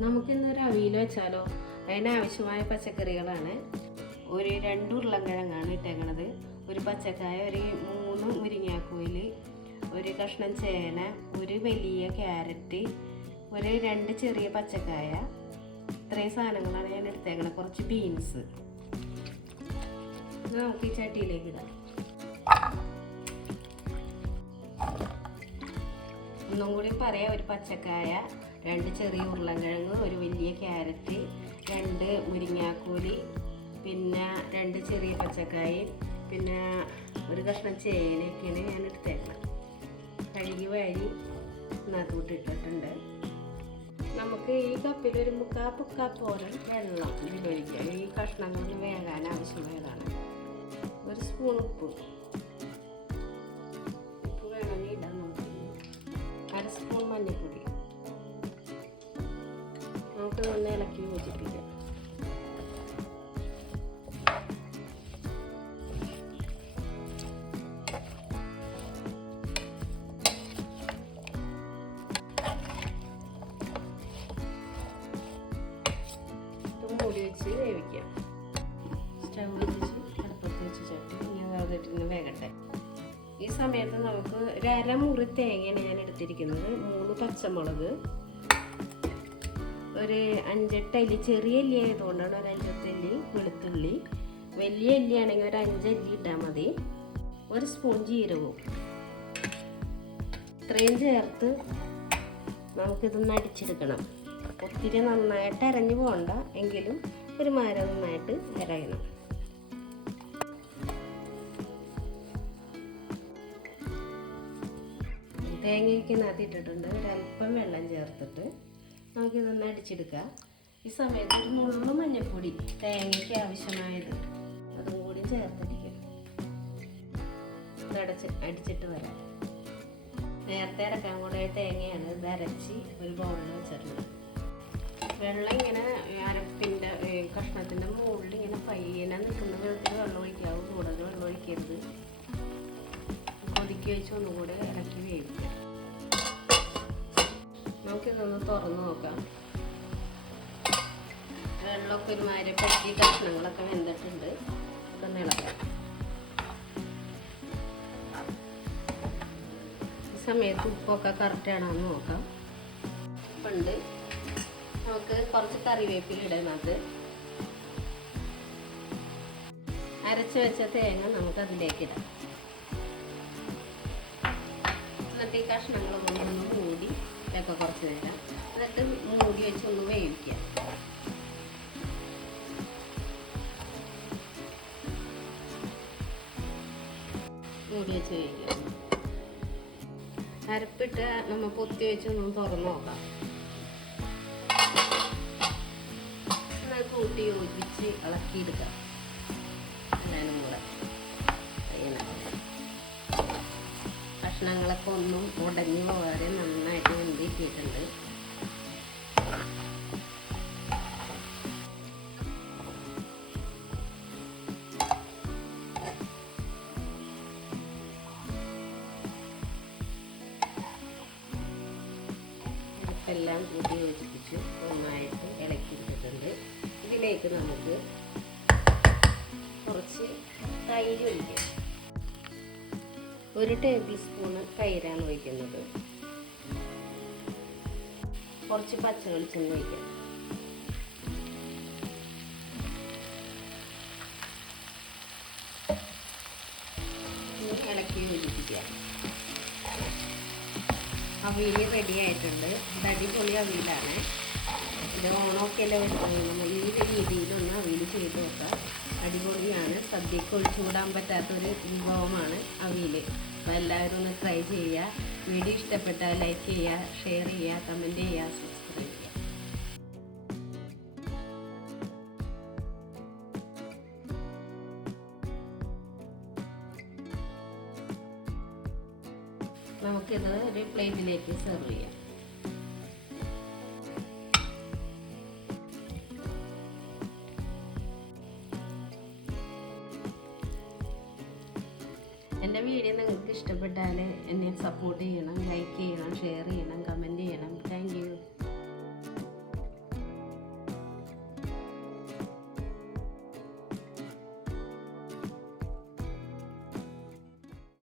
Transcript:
നമുക്കിന്നൊരു അവിയൽ വെച്ചാലോ. അതിനാവശ്യമായ പച്ചക്കറികളാണ്: ഒരു 2 ഉരുളൻകിഴങ്ങാണ് ഇട്ടേക്കണത്, ഒരു പച്ചക്കായ, ഒരു 3 മുരിങ്ങാക്കോൽ, ഒരു കഷ്ണം ചേന, ഒരു വലിയ ക്യാരറ്റ്, ഒരു 2 ചെറിയ പച്ചക്കായ. ഇത്രയും സാധനങ്ങളാണ് ഞാൻ എടുത്തേക്കണത്. കുറച്ച് ബീൻസ് നമുക്ക് ഈ ചട്ടിയിലേക്ക് ഇടാം. ഒന്നും കൂടി പറയാം: ഒരു പച്ചക്കായ, 2 ചെറിയ ഉരുളൻകിഴങ്ങ്, ഒരു വലിയ ക്യാരറ്റ്, 2 മുരിങ്ങാക്കോല്, പിന്നെ 2 ചെറിയ പച്ചക്കായ, പിന്നെ ഒരു കഷ്ണം ചേനയൊക്കെയാണ് ഞാൻ എടുത്തേക്കണം. കഴുകി വാരി നടുവിട്ട് ഇട്ടിട്ടുണ്ട്. നമുക്ക് ഈ കപ്പിൽ ഒരു 3/4 കപ്പോളം വെള്ളം ഇതിലൊഴിക്കാം. ഈ കഷ്ണങ്ങൾ വേകാൻ ആവശ്യമായതാണ്. ഒരു സ്പൂൺ ഉപ്പ് വേണമെങ്കിൽ ഇടാൻ നോക്കി. 1/2 സ്പൂൺ മഞ്ഞൾപ്പൊടി. നമുക്ക് ഒന്ന് ഇളക്കി യോജിപ്പിക്കാം. മൂടി വെച്ച് വേവിക്കാം. സ്റ്റവ് വെച്ച് അടുപ്പത്ത് വെച്ച് ചട്ടി ഇങ്ങനെ വേകട്ടെ. ഈ സമയത്ത് നമുക്ക് ഒരു 1/2 മുറി തേങ്ങയാണ് ഞാൻ എടുത്തിരിക്കുന്നത്, 3 പച്ചമുളക്, ഒരു 5-8 അല്ലി, ചെറിയ അല്ലി ആയതുകൊണ്ടാണ് ഒരു 5-8 അല്ലി വെളുത്തുള്ളി, വലിയ അല്ലി ആണെങ്കിൽ ഒരു 5 അല്ലി ഇട്ടാൽ മതി, ഒരു സ്പൂൺ ജീരകവും. ഇത്രയും ചേർത്ത് നമുക്കിതൊന്ന് അടിച്ചെടുക്കണം. ഒത്തിരി നന്നായിട്ട് അരഞ്ഞു പോകണ്ട, എങ്കിലും ഒരു മാരം നന്നായിട്ട് അരയണം. തേങ്ങയ്ക്കകത്ത് ഇട്ടിട്ടുണ്ട്. ഒരല്പം വെള്ളം ചേർത്തിട്ട് നമുക്കിതൊന്ന് അടിച്ചെടുക്കാം. ഈ സമയത്ത് ഒരു നുള്ളു മഞ്ഞൾപ്പൊടി, തേങ്ങയ്ക്ക് ആവശ്യമായത്, അതും കൂടി ചേർത്തിരിക്കാം. അടിച്ചിട്ട് വരാം. നേരത്തെ അരക്കാൻ കൂടെ തേങ്ങയാണ്. ഇത് അരച്ച് ഒരു ബൗളിൽ വെച്ചിട്ടുണ്ട്. വെള്ളം ഇങ്ങനെ അരപ്പിൻ്റെ കഷ്ണത്തിൻ്റെ മുകളിൽ ഇങ്ങനെ പയ്യനെ നിൽക്കുന്ന വിധത്തിൽ വെള്ളം ഒഴിക്കാവും. കൂടുതൽ വെള്ളം ഒഴിക്കരുത്. കൊതിക്കി വെച്ച് ഒന്നുകൂടെ ഇളക്കി വേവിക്കാം. നമുക്കിതൊന്ന് തുറന്ന് നോക്കാം. വെള്ളമൊക്കെ ഒരുമാതിരി പറ്റി കഷ്ണങ്ങളൊക്കെ വെന്തിട്ടുണ്ട്. ഇതൊന്ന് ഇളക്കാം. ഈ സമയത്ത് ഉപ്പൊക്കെ കറക്റ്റാണോ എന്ന് നോക്കാം. ഉപ്പുണ്ട്. നമുക്ക് കുറച്ച് കറിവേപ്പില ഇടുന്നത്. അരച്ച് വെച്ച തേങ്ങ നമുക്ക് അതിലേക്ക് ഇടാം. എന്നിട്ട് ഈ കഷ്ണങ്ങളൊക്കെ ഒന്ന് മൂടി ഇതൊക്കെ കുറച്ച് നേരം, എന്നിട്ട് മൂടി വെച്ച് ഒന്ന് വേവിക്കാം. മൂടി വെച്ച് വേവിക്കാം. അരപ്പിട്ട് നമ്മൾ പൊത്തി വെച്ച് ഒന്ന് തുറന്ന് നോക്കാം. കൂട്ടി യോജിച്ച് ഇളക്കിയെടുക്കാം. ഞാനും കൂടെ കഷ്ണങ്ങളൊക്കെ ഒന്നും ഉടഞ്ഞു പോകാതെ നന്നായിട്ട് വെന്തിട്ടിട്ടുണ്ട്. എല്ലാം കൂട്ടി യോജിപ്പിച്ച് നന്നായിട്ട് ഇളക്കിയിട്ടിട്ടുണ്ട്. ഇതിലേക്ക് നമുക്ക് കുറച്ച് തൈര് ഒഴിക്കാം. 1 ടേബിൾ സ്പൂണ് തൈരാണ് ഒഴിക്കുന്നത്. കുറച്ച് പച്ച വെളിച്ചെണ്ണ ഒഴിക്കാം. ഇളക്കി യോജിപ്പിക്കാം. അവിയൽ റെഡി ആയിട്ടുണ്ട്. ഇത് അടിപൊളി അവിയലാണ്. ഇത് ഓണമൊക്കെ അല്ലേ നമ്മൾ ഈ രീതിയിലൊന്ന് അവിയൽ ചെയ്ത് നോക്കാം. അടിപൊളിയാണ്. സദ്യക്ക് ഒഴിച്ചുകൂടാൻ പറ്റാത്തൊരു വിഭവമാണ് അവിയൽ. അപ്പോൾ എല്ലാവരും ഒന്ന് ട്രൈ ചെയ്യുക. വീഡിയോ ഇഷ്ടപ്പെട്ടാൽ ലൈക്ക് ചെയ്യുക, ഷെയർ ചെയ്യുക, കമൻറ്റ് ചെയ്യുക, സബ്സ്ക്രൈബ് ചെയ്യുക. നമുക്കിത് ഒരു പ്ലേറ്റിലേക്ക് സെർവ് ചെയ്യാം. എൻ്റെ വീഡിയോ നിങ്ങൾക്ക് ഇഷ്ടപ്പെട്ടാൽ എന്നെ സപ്പോർട്ട് ചെയ്യണം, ലൈക്ക് ചെയ്യണം, ഷെയർ ചെയ്യണം.